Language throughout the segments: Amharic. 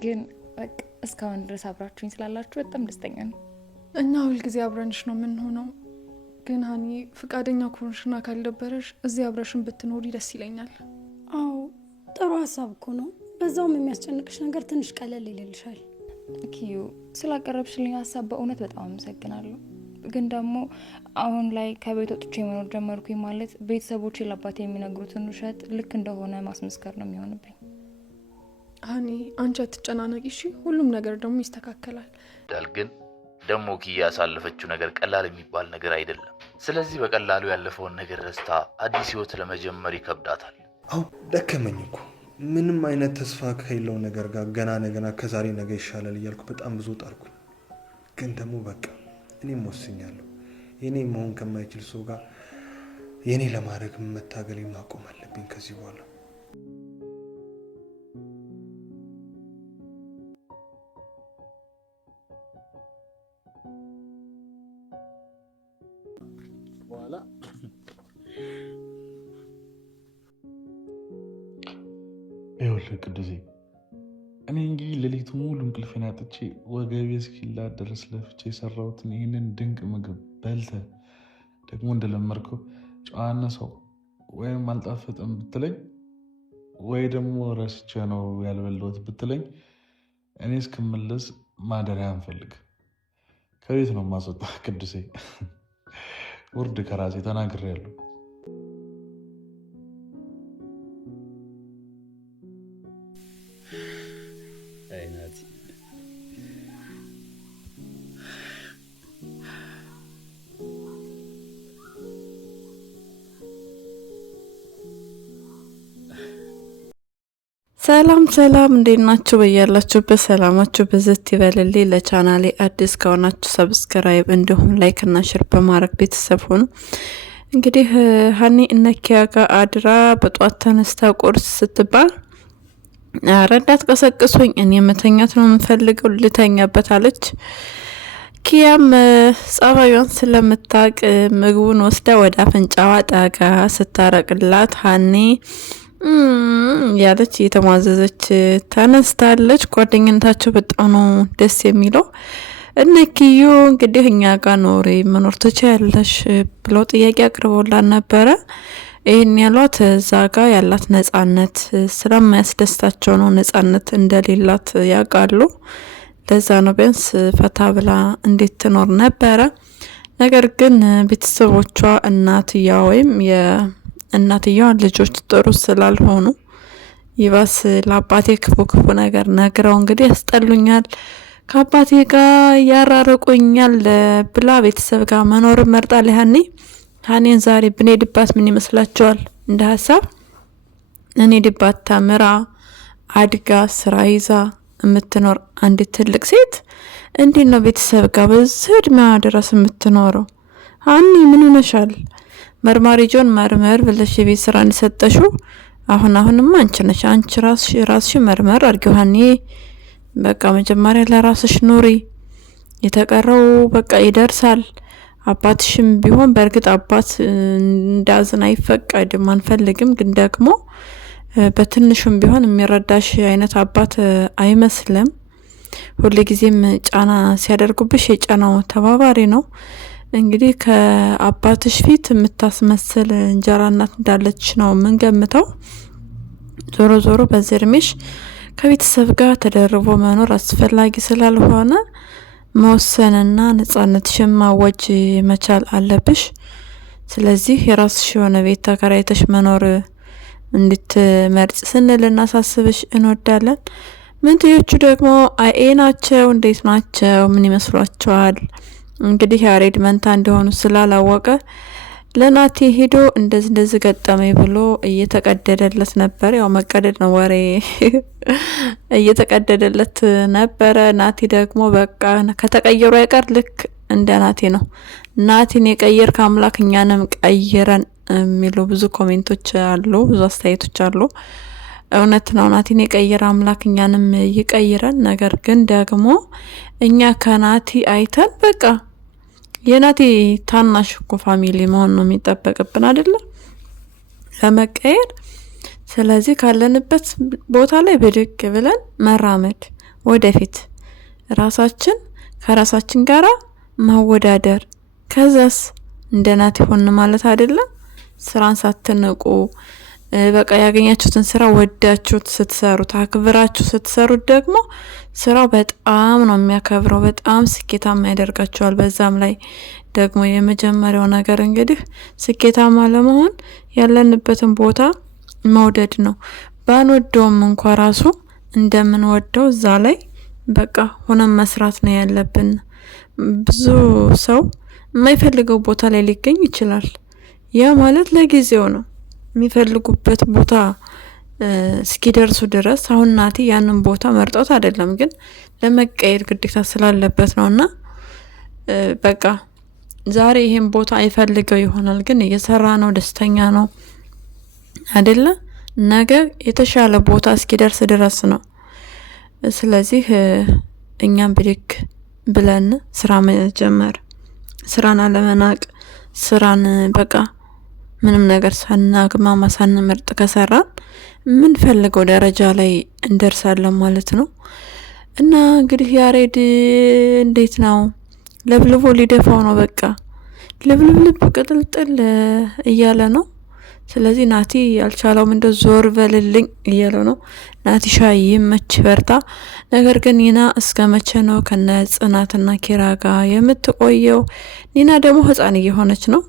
ግን በቃ እስካሁን ድረስ አብራችሁኝ ስላላችሁ በጣም ደስተኛ ነኝ። እና ሁልጊዜ አብረንሽ ነው የምንሆነው። ግን ሀኒ ፍቃደኛ ከሆንሽና ካልደበረሽ እዚህ አብረሽን ብትኖሪ ደስ ይለኛል። አዎ ጥሩ ሀሳብ እኮ ነው። በዛውም የሚያስጨንቅሽ ነገር ትንሽ ቀለል ይልልሻል። ኪዩ ስላቀረብሽልኝ ሀሳብ በእውነት በጣም አመሰግናለሁ። ግን ደግሞ አሁን ላይ ከቤት ወጥቼ መኖር ጀመርኩኝ ማለት ቤተሰቦቼ ለአባቴ የሚነግሩትን ውሸት ልክ እንደሆነ ማስመስከር ነው የሚሆንብኝ። ሀኒ አንቺ አትጨናነቂ እሺ፣ ሁሉም ነገር ደግሞ ይስተካከላል። ግን ደግሞ ኪያ ያሳለፈችው ነገር ቀላል የሚባል ነገር አይደለም። ስለዚህ በቀላሉ ያለፈውን ነገር ረስታ አዲስ ህይወት ለመጀመር ይከብዳታል። አው ደከመኝ እኮ ምንም አይነት ተስፋ ከሌለው ነገር ጋር ገና ከዛሬ ነገ ይሻላል እያልኩ በጣም ብዙ ጣርኩኝ። ግን ደግሞ በቃ እኔም ወስኛለሁ። የኔ መሆን ከማይችል ሰው ጋር የኔ ለማድረግ መታገል ማቆም አለብኝ ከዚህ በኋላ። ይኸውልህ ቅዱሴ፣ እኔ እንግዲህ ሌሊቱ ሙሉ እንቅልፌን አጥቼ ወገቤ እስኪላጥ ድረስ ለፍቼ የሰራሁትን ይህንን ድንቅ ምግብ በልተህ ደግሞ እንደለመድከው ጨዋነ ሰው ወይም አልጣፈጥም ብትለኝ ወይ ደግሞ ረስቼ ነው ያልበላሁት ብትለኝ እኔ እስክመለስ ማደሪያ አንፈልግ ከቤት ነው ማስወጣ። ቅዱሴ ውርድ ከራሴ ተናግሬያለሁ። ሰላም እንዴት ናችሁ? በያላችሁበት ሰላማችሁ ብዝት ይበልልኝ። ለቻናሌ አዲስ ከሆናችሁ ሰብስክራይብ እንዲሁም ላይክ እና ሼር በማድረግ ቤተሰብ ሁኑ። እንግዲህ ሀኒ እነ ኪያ ጋር አድራ በጧት ተነስታ ቁርስ ስትባል ረዳት ቀሰቅሱኝ እኔ መተኛት ነው የምፈልገው ልተኛበት አለች። ኪያም ጸባዩን ስለምታቅ ምግቡን ወስዳ ወደ አፍንጫዋ ጠጋ ስታረቅላት ሀኒ ያለች እየተሟዘዘች ተነስታለች። ጓደኝነታቸው በጣም ነው ደስ የሚለው። እነ ኪዩ እንግዲህ እኛ ጋር ኖሬ መኖር ትችያለሽ ብለው ጥያቄ አቅርቦላት ነበረ። ይህን ያሏት እዛ ጋር ያላት ነጻነት ስለማያስደስታቸው ነው። ነጻነት እንደሌላት ያውቃሉ። ለዛ ነው ቢያንስ ፈታ ብላ እንዴት ትኖር ነበረ። ነገር ግን ቤተሰቦቿ እናትያ ወይም እናትየዋ ልጆች ጥሩ ስላልሆኑ ይባስ ለአባቴ ክፉ ነገር ነግረው እንግዲህ ያስጠሉኛል፣ ከአባቴ ጋር ያራርቁኛል ብላ ቤተሰብ ጋር መኖር መርጣለች። ሀኒን ዛሬ ብንሄድባት ምን ይመስላችኋል? እንደ ሀሳብ እንሄድባት ተምራ አድጋ ስራ ይዛ የምትኖር አንዲት ትልቅ ሴት እንዴት ነው ቤተሰብ ጋር በዚህ እድሜዋ ድረስ የምትኖረው? ሀኒ ምን ሆነሻል? መርማሪ ጆን መርመር ብለሽ የቤት ስራ እንሰጠሽው። አሁንማ አንቺ ነሽ። አንቺ ራስሽ መርመር አድርጊው ሀኒ። በቃ መጀመሪያ ለራስሽ ኑሪ፣ የተቀረው በቃ ይደርሳል። አባትሽም ቢሆን በእርግጥ አባት እንዳዝን አይፈቀድም አንፈልግም፣ ግን ደግሞ በትንሹም ቢሆን የሚረዳሽ አይነት አባት አይመስልም። ሁልጊዜም ጫና ሲያደርጉብሽ የጫናው ተባባሪ ነው። እንግዲህ ከአባትሽ ፊት የምታስመስል እንጀራ እናት እንዳለች ነው የምንገምተው። ዞሮ በዚህ እድሜሽ ከቤተሰብ ጋር ተደርቦ መኖር አስፈላጊ ስላልሆነ መወሰንና ነጻነትሽን ማወጅ መቻል አለብሽ። ስለዚህ የራስሽ የሆነ ቤት ተከራይተሽ መኖር እንድትመርጭ ስንል እናሳስብሽ እንወዳለን። ምንትዮቹ ደግሞ አይ ናቸው። እንዴት ናቸው? ምን ይመስሏቸዋል? እንግዲህ ያሬድ መንታ እንደሆኑ ስላላወቀ ለናቲ ሄዶ እንደዚህ ገጠመኝ ብሎ እየተቀደደለት ነበር። ያው መቀደድ ነው ወሬ እየተቀደደለት ነበረ። ናቲ ደግሞ በቃ ከተቀየሩ አይቀር ልክ እንደ ናቲ ነው። ናቲን የቀየር ከአምላክ እኛንም ቀይረን የሚሉ ብዙ ኮሜንቶች አሉ፣ ብዙ አስተያየቶች አሉ። እውነት ነው። ናቲን የቀየረ አምላክ እኛንም ይቀይረን። ነገር ግን ደግሞ እኛ ከናቲ አይተን በቃ የናቲ ታናሽ እኮ ፋሚሊ መሆን ነው የሚጠበቅብን አይደለ ለመቀየር። ስለዚህ ካለንበት ቦታ ላይ ብድግ ብለን መራመድ ወደፊት፣ ራሳችን ከራሳችን ጋራ ማወዳደር። ከዛስ እንደ ናቲ ሆን ማለት አይደለም። ስራን ሳትንቁ በቃ ያገኛችሁትን ስራ ወዳችሁት ስትሰሩት አክብራችሁ ስትሰሩት ደግሞ ስራው በጣም ነው የሚያከብረው፣ በጣም ስኬታማ ያደርጋችኋል። በዛም ላይ ደግሞ የመጀመሪያው ነገር እንግዲህ ስኬታማ ለመሆን ያለንበትን ቦታ መውደድ ነው። ባንወደውም እንኳ ራሱ እንደምንወደው እዛ ላይ በቃ ሆነን መስራት ነው ያለብን። ብዙ ሰው የማይፈልገው ቦታ ላይ ሊገኝ ይችላል። ያ ማለት ለጊዜው ነው። የሚፈልጉበት ቦታ እስኪደርሱ ድረስ አሁን ናቲ ያንን ቦታ መርጦት አይደለም፣ ግን ለመቀየር ግዴታ ስላለበት ነውና በቃ ዛሬ ይሄን ቦታ አይፈልገው ይሆናል፣ ግን እየሰራ ነው፣ ደስተኛ ነው አይደለ? ነገ የተሻለ ቦታ እስኪደርስ ድረስ ነው። ስለዚህ እኛም ብድግ ብለን ስራ መጀመር፣ ስራን አለመናቅ፣ ስራን በቃ ምንም ነገር ሳናግማማ ሳንመርጥ ከሰራን የምንፈልገው ደረጃ ላይ እንደርሳለን ማለት ነው። እና እንግዲህ ያሬድ እንዴት ነው? ለብልቦ ሊደፋው ነው። በቃ ልብልብ ቅጥልጥል እያለ ነው። ስለዚህ ናቲ ያልቻለውም እንደ ዞር በልልኝ እያለ ነው። ናቲ ሻይ ይመች በርታ። ነገር ግን ኒና እስከ መቼ ነው ከነ ጽናትና ኪራ ጋር የምትቆየው? ኒና ደግሞ ህፃን እየሆነች ነው።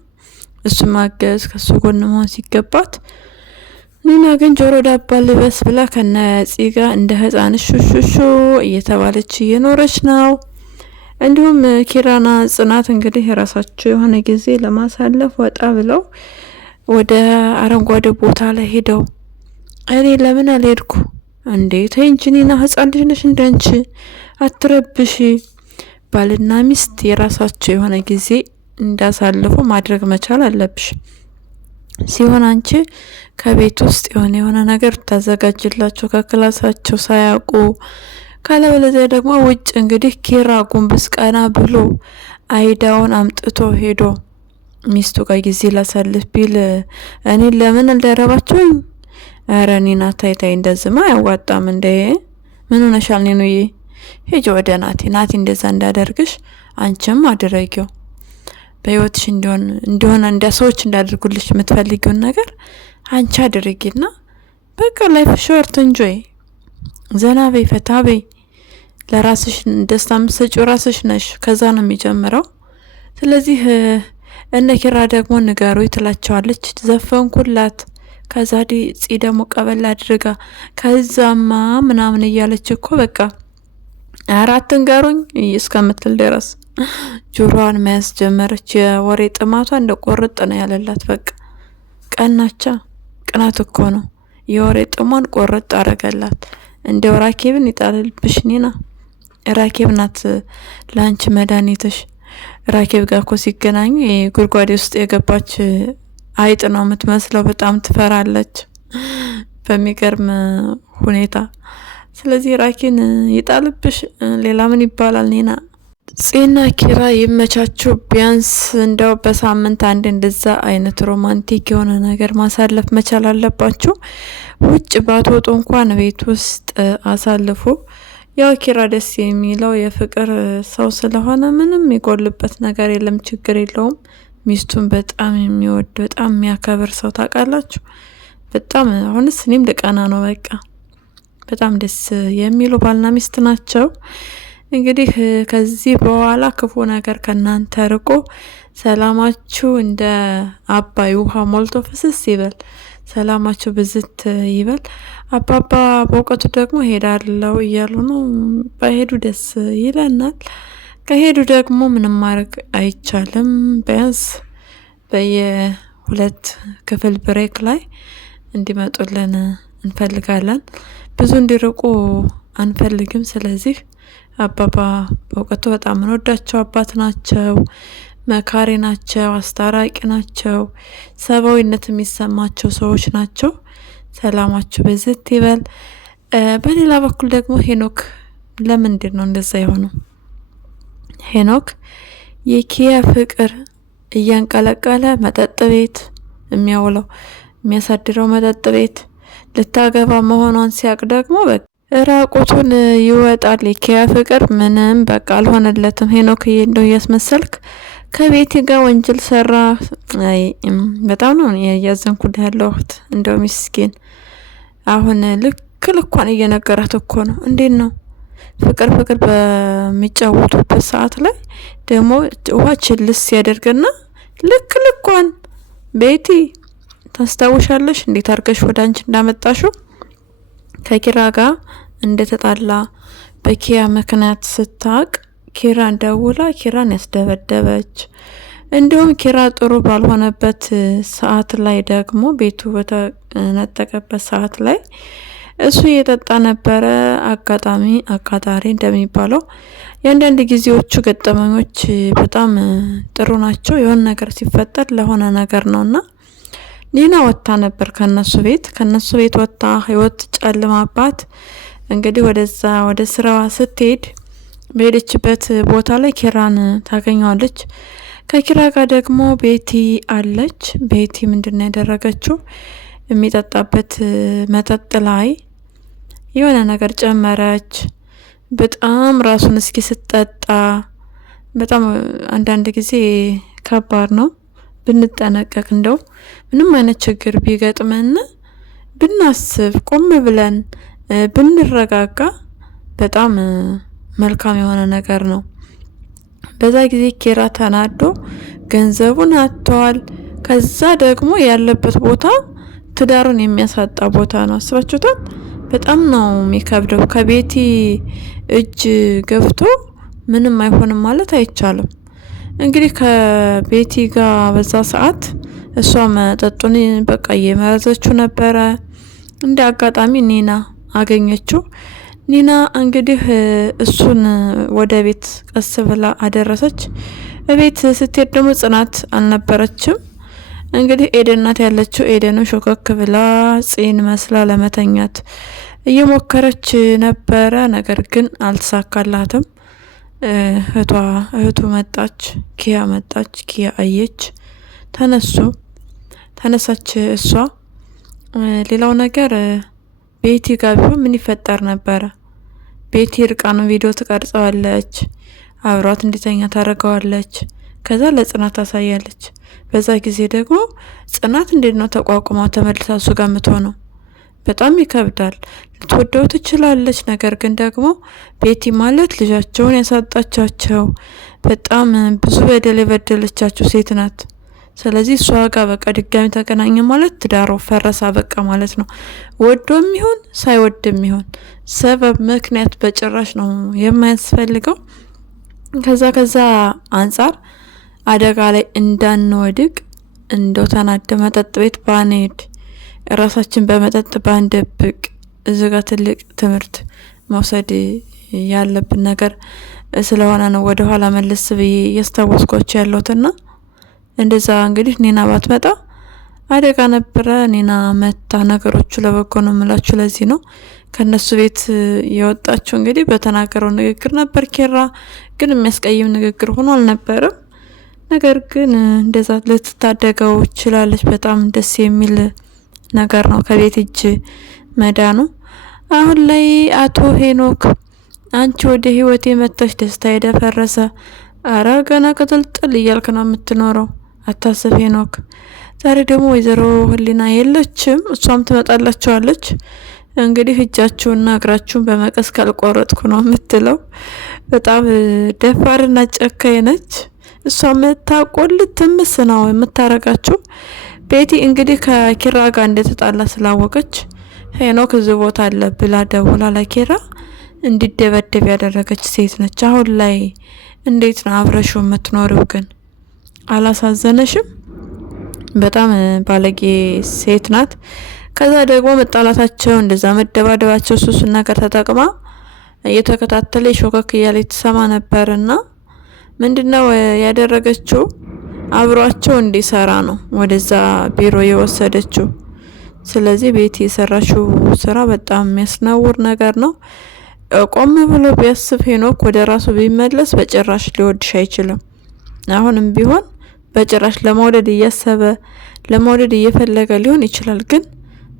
እሱ ማገዝ ከሱ ጎን መሆን ሲገባት፣ ኒና ግን ጆሮ ዳባ ልበስ ብላ ከነ ፂ ጋር እንደ ህፃን ሹሹሹ እየተባለች እየኖረች ነው። እንዲሁም ኪራና ጽናት እንግዲህ የራሳቸው የሆነ ጊዜ ለማሳለፍ ወጣ ብለው ወደ አረንጓዴ ቦታ ላይ ሄደው፣ እኔ ለምን አልሄድኩ እንዴ? ተይ እንጂ ኒና ህፃን ልጅ ነሽ፣ እንዳንቺ አትረብሺ። ባልና ሚስት የራሳቸው የሆነ ጊዜ እንዳሳልፉ ማድረግ መቻል አለብሽ። ሲሆን አንቺ ከቤት ውስጥ የሆነ ነገር ታዘጋጅላቸው ከክላሳቸው ሳያውቁ፣ ካለበለዚያ ደግሞ ውጭ እንግዲህ ኪራ ጉንብስ ቀና ብሎ አይዳውን አምጥቶ ሄዶ ሚስቱ ጋር ጊዜ ላሳልፍ ቢል እኔ ለምን አልደረባችሁኝ? ኧረ ኒና ታይ እንደዝማ አያዋጣም እንዴ! ምን ሆነሻል ኒኑዬ? ሄጂ ወደ ናቲ እንደዛ እንዳደርግሽ አንቺም አድርጊው። በህይወትሽ እንዲሆን እንደ ሰዎች እንዳደርጉልሽ የምትፈልጊውን ነገር አንቺ አድርጊና በቃ ላይፍ ሾርት እንጆይ፣ ዘና በይ፣ ፈታ በይ። ለራስሽ ደስታ የምትሰጪው ራስሽ ነሽ። ከዛ ነው የሚጀምረው። ስለዚህ እነ ኪራ ደግሞ ንገሩኝ ትላቸዋለች። ዘፈንኩላት። ከዛ ፂ ደግሞ ቀበል አድርጋ ከዛማ ምናምን እያለች እኮ በቃ አራት ንገሩኝ እስከምትል ድረስ ጆሮዋን መያዝ ጀመረች። የወሬ ጥማቷ እንደ ቆርጥ ነው ያለላት። በቃ ቀናቻ፣ ቅናት እኮ ነው። የወሬ ጥሟን ቆርጥ አረገላት። እንደው ራኬብን ይጣልልብሽ ኒና። ራኬብ ናት ለአንቺ መድኃኒትሽ። ራኬብ ጋር እኮ ሲገናኙ ጉድጓዴ ውስጥ የገባች አይጥ ነው የምትመስለው። በጣም ትፈራለች በሚገርም ሁኔታ። ስለዚህ ራኬን ይጣልብሽ። ሌላ ምን ይባላል ኒና? ፂና ኪራ ይመቻችሁ። ቢያንስ እንደው በሳምንት አንድ እንደዛ አይነት ሮማንቲክ የሆነ ነገር ማሳለፍ መቻል አለባችሁ። ውጭ ባትወጡ እንኳን ቤት ውስጥ አሳልፉ። ያው ኪራ ደስ የሚለው የፍቅር ሰው ስለሆነ ምንም የጎልበት ነገር የለም፣ ችግር የለውም። ሚስቱን በጣም የሚወድ በጣም የሚያከብር ሰው ታውቃላችሁ። በጣም አሁንስ እኔም ልቀና ነው። በቃ በጣም ደስ የሚሉ ባልና ሚስት ናቸው። እንግዲህ ከዚህ በኋላ ክፉ ነገር ከናንተ ርቆ ሰላማችሁ እንደ አባይ ውሃ ሞልቶ ፍስስ ይበል። ሰላማችሁ ብዝት ይበል። አባባ በእውቀቱ ደግሞ ሄዳለው እያሉ ነው። ባይሄዱ ደስ ይለናል። ከሄዱ ደግሞ ምንም ማድረግ አይቻልም። ቢያንስ በየ2 ክፍል ብሬክ ላይ እንዲመጡልን እንፈልጋለን። ብዙ እንዲርቁ አንፈልግም። ስለዚህ አባባ በእውቀቱ በጣም እንወዳቸው አባት ናቸው። መካሪ ናቸው፣ አስታራቂ ናቸው፣ ሰብአዊነት የሚሰማቸው ሰዎች ናቸው። ሰላማችሁ በዝት ይበል። በሌላ በኩል ደግሞ ሄኖክ ለምንድን ነው እንደዛ የሆነው? ሄኖክ የኪያ ፍቅር እያንቀለቀለ መጠጥ ቤት የሚያውለው የሚያሳድረው መጠጥ ቤት ልታገባ መሆኗን ሲያቅ ደግሞ በቃ ራቁቱን ይወጣል። የኪያ ፍቅር ምንም በቃ አልሆነለትም። ሄኖክዬ እንደው እያስመሰልክ ከቤቲ ጋር ወንጀል ሰራ። አይ በጣም ነው ያዘንኩልህ ያለሁት። እንደው ምስኪን አሁን ልክ ልኳን እየነገራት እኮ ነው። እንዴት ነው ፍቅር በሚጫወቱበት ሰዓት ላይ ደግሞ ውሃ ችልስ ያደርግና ልክ ልኳን ቤቲ ታስታውሻለሽ እንዴት አድርገሽ ወደ አንቺ እንዳመጣሽው ከኪራ ጋር እንደተጣላ በኪያ ምክንያት ስታቅ ኪራን ደውላ ኪራን ያስደበደበች። እንዲሁም ኪራ ጥሩ ባልሆነበት ሰዓት ላይ ደግሞ ቤቱ በተነጠቀበት ሰዓት ላይ እሱ እየጠጣ ነበረ። አጋጣሚ አቃጣሪ እንደሚባለው የአንዳንድ ጊዜዎቹ ገጠመኞች በጣም ጥሩ ናቸው። የሆነ ነገር ሲፈጠር ለሆነ ነገር ነውና ኒና ወጣ ነበር ከነሱ ቤት ወጣ ህይወት ጨልማባት እንግዲህ ወደ ስራዋ ስትሄድ በሄደችበት ቦታ ላይ ኪራን ታገኘዋለች። ከኪራ ጋር ደግሞ ቤቲ አለች። ቤቲ ምንድነው ያደረገችው? የሚጠጣበት መጠጥ ላይ የሆነ ነገር ጨመረች። በጣም ራሱን እስኪ ስትጠጣ በጣም አንዳንድ ጊዜ ከባድ ነው። ብንጠነቀቅ እንደው ምንም አይነት ችግር ቢገጥመን ብናስብ ቆም ብለን ብንረጋጋ በጣም መልካም የሆነ ነገር ነው። በዛ ጊዜ ኪራ ተናዶ ገንዘቡን አጥቷል። ከዛ ደግሞ ያለበት ቦታ ትዳሩን የሚያሳጣ ቦታ ነው። አስባችሁታል? በጣም ነው የሚከብደው። ከቤቲ እጅ ገብቶ ምንም አይሆንም ማለት አይቻልም። እንግዲህ ከቤቲ ጋር በዛ ሰዓት እሷ መጠጡን በቃ እየመረዘችው ነበረ። እንደ አጋጣሚ ኒና አገኘችው። ኒና እንግዲህ እሱን ወደ ቤት ቀስ ብላ አደረሰች። ቤት ስትሄድ ደግሞ ጽናት አልነበረችም። እንግዲህ ኤደን ናት ያለችው። ኤደንም ሾከክ ብላ ጽን መስላ ለመተኛት እየሞከረች ነበረ። ነገር ግን አልተሳካላትም። እህቱ መጣች፣ ኪያ መጣች። ኪያ አየች፣ ተነሳች እሷ። ሌላው ነገር ቤቲ ጋር ቢሆን ምን ይፈጠር ነበረ? ቤቲ እርቃኑን ቪዲዮ ትቀርጸዋለች፣ አብሯት እንዲተኛ ታደርገዋለች። ከዛ ለጽናት ታሳያለች። በዛ ጊዜ ደግሞ ጽናት እንዴት ነው ተቋቁማው ተመልሳ እሱ ጋር የምትሆነው? በጣም ይከብዳል። ልትወደው ትችላለች። ነገር ግን ደግሞ ቤቲ ማለት ልጃቸውን ያሳጣቻቸው በጣም ብዙ በደል የበደለቻቸው ሴት ናት። ስለዚህ እሷ ጋር በቃ ድጋሚ ተገናኘ ማለት ትዳሩ ፈረሳ በቃ ማለት ነው። ወዶም ይሁን ሳይወድም ይሁን ሰበብ ምክንያት በጭራሽ ነው የማያስፈልገው። ከዛ አንጻር አደጋ ላይ እንዳንወድቅ እንደው ተናደ መጠጥ ቤት ባንሄድ ራሳችን በመጠጥ ባንደብቅ እዚህ ጋር ትልቅ ትምህርት መውሰድ ያለብን ነገር ስለሆነ ነው ወደ ኋላ መለስ ብዬ ያስታወስኳቸው ያለውትና እንደዛ እንግዲህ ኒና ባትመጣ አደጋ ነበረ። ኒና መታ ነገሮቹ ለበጎ ነው የምላችሁ። ለዚህ ነው ከነሱ ቤት የወጣችው። እንግዲህ በተናገረው ንግግር ነበር። ኪራ ግን የሚያስቀይም ንግግር ሆኖ አልነበረም። ነገር ግን እንደዛ ልትታደገው ይችላለች። በጣም ደስ የሚል ነገር ነው ከቤት እጅ መዳኑ። አሁን ላይ አቶ ሄኖክ አንቺ ወደ ህይወቴ መጥተሽ ደስታ የደፈረሰ አረ ገና ቅጥልጥል እያልክ ነው የምትኖረው። አታስብ ሄኖክ። ዛሬ ደግሞ ወይዘሮ ህሊና የለችም፣ እሷም ትመጣላችኋለች። እንግዲህ እጃችሁና እግራችሁን በመቀስ ካልቆረጥኩ ነው የምትለው። በጣም ደፋርና ጨካኝ ነች። እሷ መታቆል ትምስ ነው የምታረጋችሁ። ቤቲ እንግዲህ ከኪራ ጋር እንደተጣላ ስላወቀች ሄኖክ እዚህ ቦታ አለ ብላ ደውላ ለኪራ እንዲደበደብ ያደረገች ሴት ነች። አሁን ላይ እንዴት ነው አብረሽው የምትኖሪው? ግን አላሳዘነሽም? በጣም ባለጌ ሴት ናት። ከዛ ደግሞ መጣላታቸው እንደዛ መደባደባቸው ሱስና ነገር ተጠቅማ እየተከታተለ ሾከክ እያለ የተሰማ ነበርና ምንድነው ያደረገችው? አብሯቸው እንዲሰራ ነው ወደዛ ቢሮ የወሰደችው። ስለዚህ ቤት የሰራችው ስራ በጣም የሚያስነውር ነገር ነው። ቆም ብሎ ቢያስብ ሄኖክ ወደ ራሱ ቢመለስ በጭራሽ ሊወድሽ አይችልም። አሁንም ቢሆን በጭራሽ ለመውደድ እያሰበ ለመውደድ እየፈለገ ሊሆን ይችላል። ግን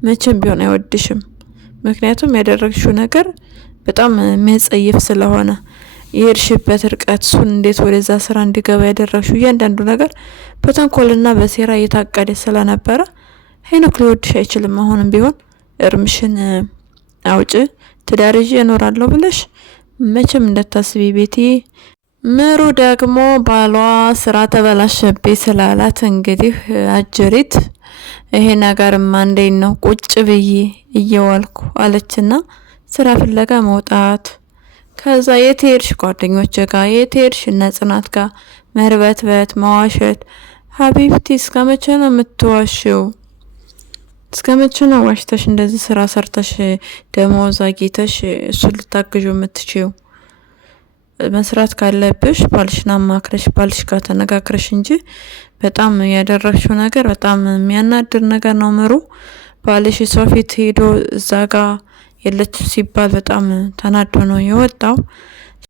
መቼም ቢሆን አይወድሽም። ምክንያቱም ያደረግሽው ነገር በጣም የሚያጸይፍ ስለሆነ የሄድሽበት ርቀት እሱን እንዴት ወደዛ ስራ እንዲገባ ያደረግሽው እያንዳንዱ ነገር በተንኮልና በሴራ እየታቀደ ስለነበረ ሄኖክ ሊወድሽ አይችልም። አሁንም ቢሆን እርምሽን አውጭ። ትዳር ይዤ እኖራለሁ ብለሽ መቼም እንዳታስቢ ቤቲ። ምሩ ደግሞ ባሏ ስራ ተበላሸብኝ ስላላት እንግዲህ አጀሪት ይሄ ነገርማ እንዴት ነው ቁጭ ብዬ እየዋልኩ አለችና ስራ ፍለጋ መውጣት። ከዛ የትሄድሽ ጓደኞች ጋር የትሄድሽ እነ ጽናት ጋር መርበትበት መዋሸት። ሀቢብቲ እስከመቼ ነው የምትዋሽው? እስከመቼ ነው ዋሽተሽ እንደዚህ ስራ ሰርተሽ ደሞዝ አግኝተሽ እሱን ልታግዡ የምትችይው? መስራት ካለብሽ ባልሽን አማክረሽ ባልሽ ጋር ተነጋግረሽ እንጂ በጣም ያደረግሽው ነገር በጣም የሚያናድር ነገር ነው ምሩ። ባልሽ ሰው ፊት ሄዶ እዛ ጋር የለች ሲባል በጣም ተናዶ ነው የወጣው።